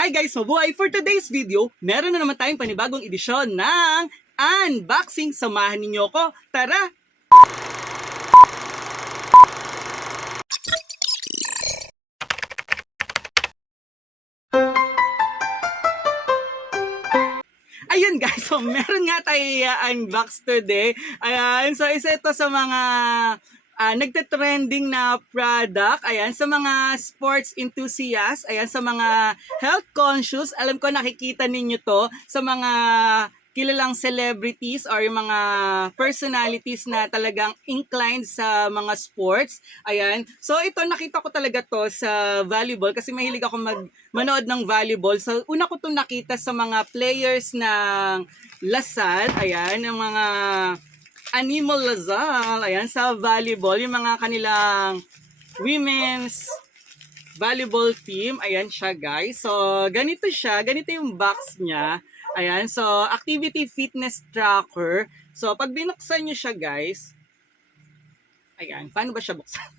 Hi guys, mabuhay! For today's video, meron na naman tayong panibagong edisyon ng unboxing. Samahan ninyo ko. Tara! Ayun guys, so meron nga tayo unbox today. Ayan, so isa ito sa mga nagte-trending na product. Ayan, sa mga sports enthusiasts, ayan, sa mga health conscious. Alam ko nakikita ninyo to sa mga kilalang celebrities or yung mga personalities na talagang inclined sa mga sports. Ayan. So ito nakita ko talaga to sa volleyball kasi mahilig ako manood ng volleyball. So una ko to nakita sa mga players ng Lasal. Ayan, yung mga Animal Lasal. Ayan, sa volleyball, yung mga kanilang women's volleyball team. Ayan siya guys. So ganito siya, ganito yung box niya. Ayan, so activity fitness tracker. So pag binuksan nyo siya guys, ayan, paano ba siya buksan?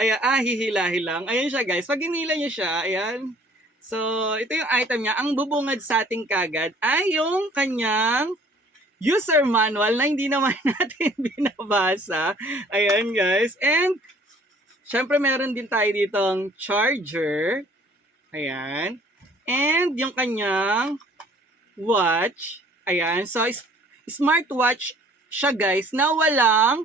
Ayan, hihila-hilang. Ayan siya guys, pag hinila nyo siya, ayan. So ito yung item niya. Ang bubungad sa ating kagad ay yung kanyang user manual na hindi naman natin binabasa. Ayan guys. And syempre meron din tayo ditong charger. Ayan. And yung kanyang watch. Ayan. So, smartwatch siya guys na walang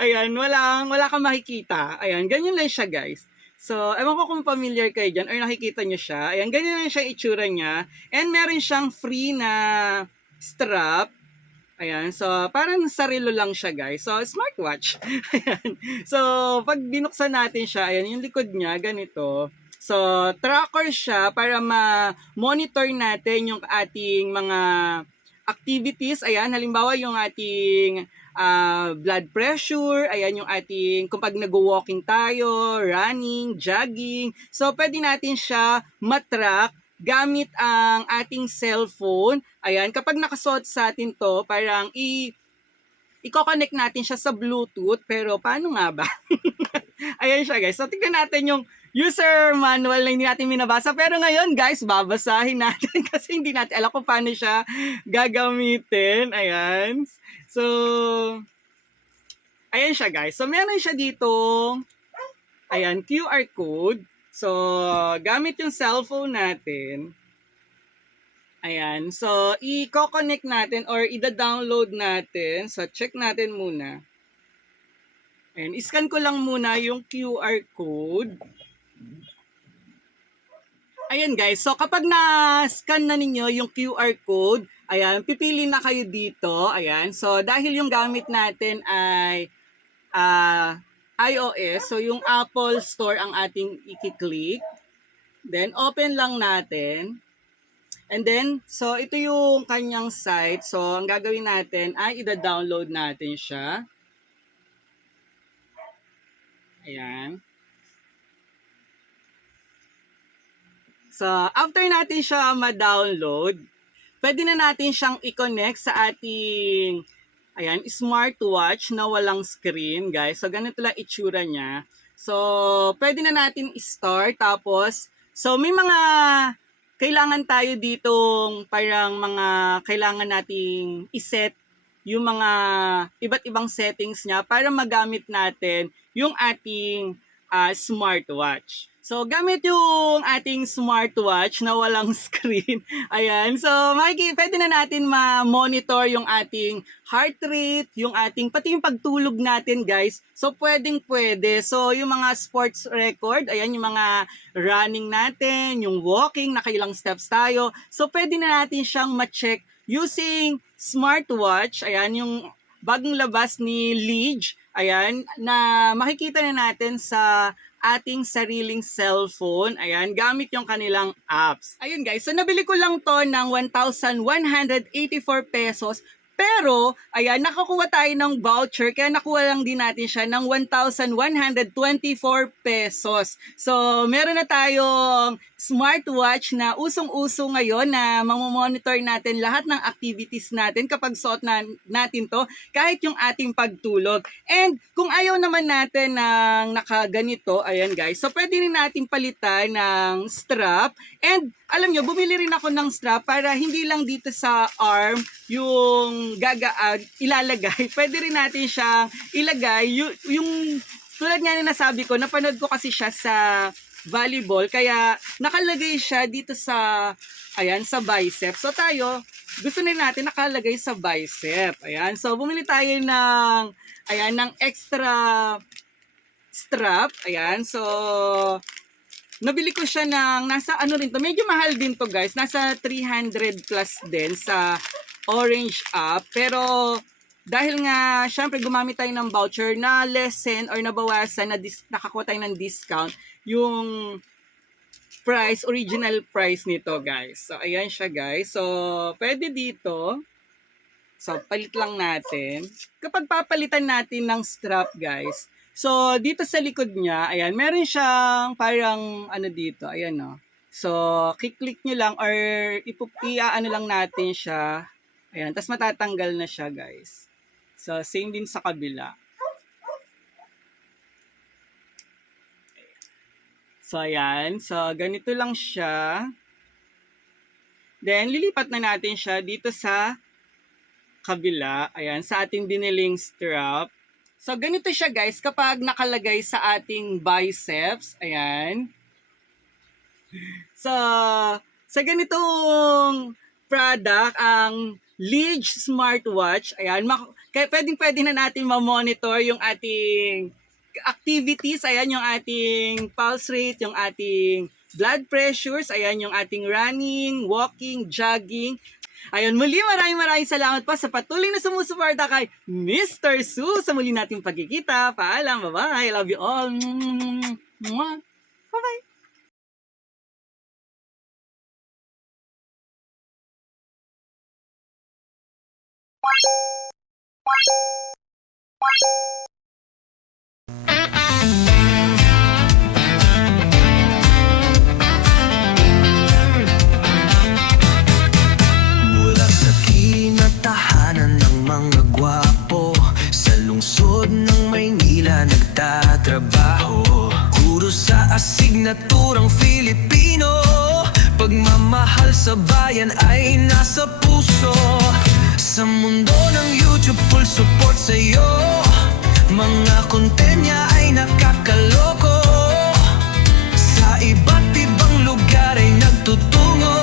ayan, wala kang makikita. Ayan, ganyan lang siya guys. So, ewan ko kung familiar kayo dyan or nakikita nyo siya. Ayan, ganyan lang siya itsura niya. And meron siyang free na strap. Ayan, so parang sarilo lang siya guys. So, smartwatch. Ayan. So, pag binuksan natin siya, ayan, yung likod niya, ganito. So, tracker siya para ma-monitor natin yung ating mga activities. Ayan, halimbawa yung ating blood pressure, ayan yung ating, kung pag nag-walking tayo, running, jogging. So, pwede natin siya matrack gamit ang ating cellphone. Ayan, kapag nakasuot sa atin to, parang i-connect natin siya sa Bluetooth. Pero, paano nga ba? Ayan siya guys. So, tignan natin yung user manual na hindi natin minabasa. Pero ngayon guys, babasahin natin kasi hindi natin alam kung paano siya gagamitin. Ayan. So, ayan siya guys. So, meron siya dito, ayan, QR code. So, gamit yung cellphone natin. Ayan. So, i-connect natin or i-download natin. So, check natin muna. Ayan. I-scan ko lang muna yung QR code. Ayan guys, so kapag na-scan na ninyo yung QR code, ayan, pipili na kayo dito. Ayan, so dahil yung gamit natin ay iOS, so yung Apple Store ang ating i-click. Then, open lang natin. And then, so ito yung kanyang site. So, ang gagawin natin ay i-download natin siya. Ayan. So, after natin siya ma-download, pwede na natin siyang i-connect sa ating ayan, smartwatch na walang screen, guys. So, ganito lang itsura niya. So, pwede na natin i-start. Tapos, so may mga kailangan tayo ditong parang mga kailangan nating i-set yung mga iba't ibang settings niya para magamit natin yung ating smartwatch. So, gamit yung ating smartwatch na walang screen. Ayan. So, pwede na natin ma-monitor yung ating heart rate, yung ating, pati yung pagtulog natin, guys. So, pwede. So, yung mga sports record, ayan, yung mga running natin, yung walking, nakailang steps tayo. So, pwede na natin siyang ma-check using smartwatch. Ayan, yung bagong labas ni Lige. Ayan, na makikita na natin sa ating sariling cellphone. Ayan, gamit yung kanilang apps. Ayun guys, so nabili ko lang to ng 1,184 pesos. Pero, ayan, nakakuha tayo ng voucher, kaya nakuha lang din natin siya ng 1,124 pesos. So, meron na tayong smartwatch na usong-uso ngayon na mamomonitor natin lahat ng activities natin kapag suot natin to, kahit yung ating pagtulog. And kung ayaw naman natin ng nakaganito, ayan guys, so pwede rin natin palitan ng strap. And alam nyo, bumili rin ako ng strap para hindi lang dito sa arm yung ilalagay. Pwede rin natin siyang ilagay. Yung tulad nga na nasabi ko, napanood ko kasi siya sa volleyball. Kaya nakalagay siya dito sa, ayan, sa bicep. So tayo, gusto natin nakalagay sa bicep. Ayan, so bumili tayo ng, ayan, ng extra strap. Ayan, so nabili ko siya ng nasa ano rin to, medyo mahal din to guys, nasa 300 plus din sa Orange app. Pero dahil nga syempre gumamit tayo ng voucher na lessen or nabawasan na nakakuha tayo ng discount yung price, original price nito guys. So ayan siya guys. So pwede dito. So palit lang natin. Kapag papalitan natin ng strap guys, so, dito sa likod niya, ayan, meron siyang parang, ano dito, ayan, no. So, click nyo lang or iaano lang natin siya. Ayan, tas matatanggal na siya, guys. So, same din sa kabila. So, ayan. So, ganito lang siya. Then, lilipat na natin siya dito sa kabila. Ayan, sa ating biniling strap. So, ganito siya guys kapag nakalagay sa ating biceps. Ayan. So, sa ganitong product, ang Liege Smartwatch, ayan, pwede na natin ma-monitor yung ating activities. Ayan, yung ating pulse rate, yung ating blood pressures, ayan, yung ating running, walking, jogging. Ayun, muli maraming salamat po sa patuloy na sumusuporta kay Mr. Su. Sa muli nating pagkikita. Paalam, bye-bye. I love you all. Bye-bye. Mula sa kinatahanan ng mga gwapo, sa lungsod ng Maynila nagtatrabaho. Guro sa asignaturang Filipino, pagmamahal sa bayan ay nasa puso. Sa mundo ng YouTube, full support sa'yo. Mga content niya ay nakakaloko. Sa iba't ibang lugar ay nagtutungo.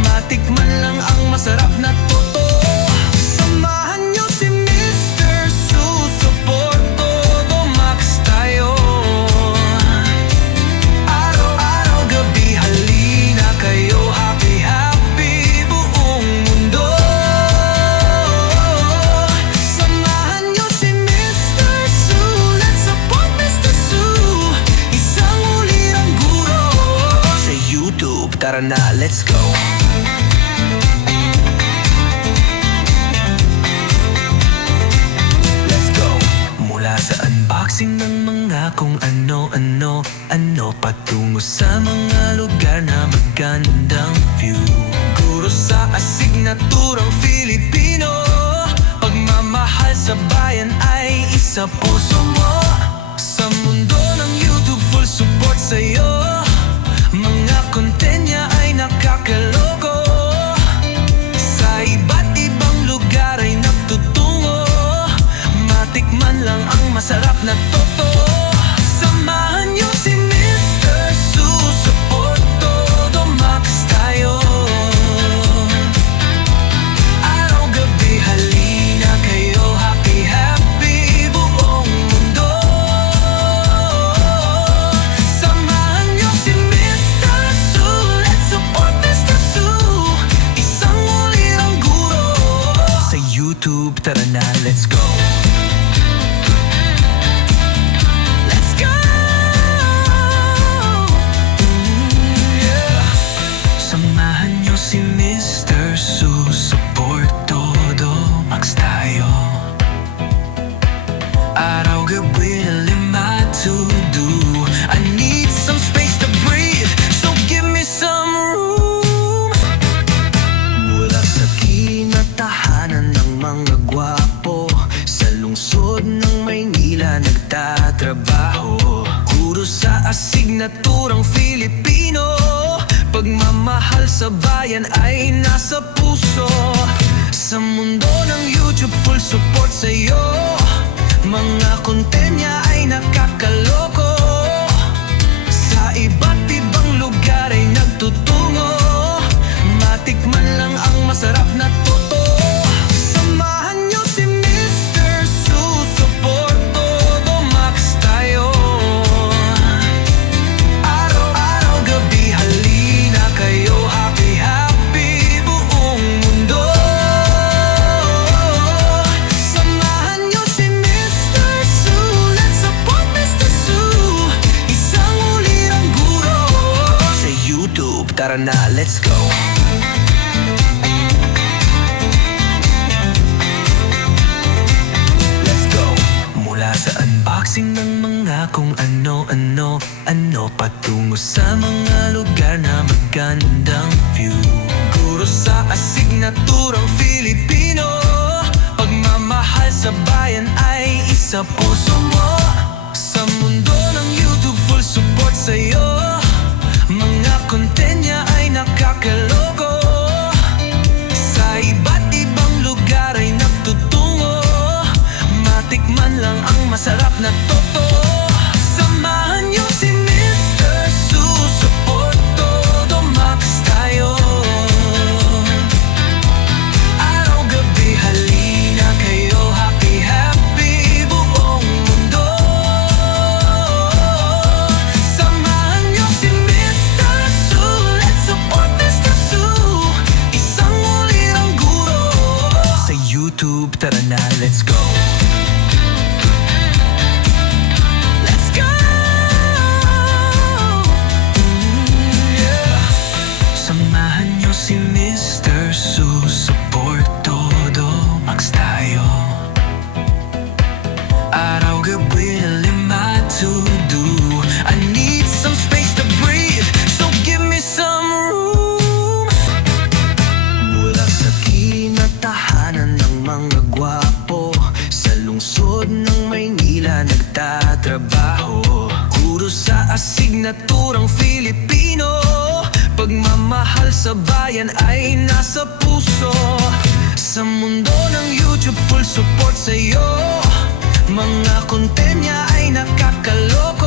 Matikman lang ang masarap na totoo. Samahan niyo si Mr. Su, support todo max tayo. Araw-araw gabi halina kayo, happy happy buong mundo. Samahan niyo si Mr. Su, let's support Mr. Su. Isang ulirang guro sa YouTube, tara na, let's go. Sa unboxing ng mga kung ano-ano patungo sa mga lugar na magandang view. Guro sa asignaturang Filipino, pagmamahal sa bayan ay isa puso mo. Sa mundo ng YouTube, full support sa'yo. Mga content niya ay nakakaloko. Sa iba't ibang lugar ay nagtutungo. Matikman lang ang masarap na totoo. Samahan niyo si Mr. Su, support todo max tayo. Araw-gabi halina kayo, happy happy buong mundo. Samahan niyo si Mr. Su, let's support Mr. Su. Isang ulirang guro sa YouTube, tara na, let's go. asignaturang Filipino. Pagmamahal sa bayan ay nasa puso. Sa mundo ng YouTube, full support sa'yo. Mga content niya ay nakakaloko. Sa iba't ibang lugar ay nagtutungo. Matikman lang ang masarap na totoo. Samahan niyo si Mr. Support todo max tayo. Araw-araw, gabi, halina kayo. Happy, happy buong mundo. Samahan niyo si Mr. Su. Let's support Mr. Su. Isang ulirang guro. Sa YouTube, tara na, let's go. Mula sa unboxing ng mga kung ano-ano patungo sa mga lugar na magandang view. Guro sa asignaturang Filipino. Pagmamahal sa bayan ay isa puso mo. Sa mundo ng YouTube, full support sa'yo. Mga content niya ay nakakaloko. Sa iba't ibang lugar ay nagtutungo. Matikman lang ang masarap na totoo. Samahan niyo si Mr. Su. Support todo max tayo. Araw-gabi, halina kayo. Happy, happy buong mundo. Samahan niyo si Mr. Su. Let's support Mr. Su. Isang ulirang guro. Sa YouTube, tara na, let's go. Samahan niyo si Mr. Su. Support todo max tayo. Araw-gabi, lima to do. I need some space to breathe, so give me some room. Mula sa kinatahanan ng mga gwapo, sa lungsod ng Maynila nagtatrabaho. Guro sa asignaturang Filipino. Pagmamahal sa bayan ay nasa puso. Sa mundo ng YouTube, full support sa'yo. Mga content niya ay nakakaloko.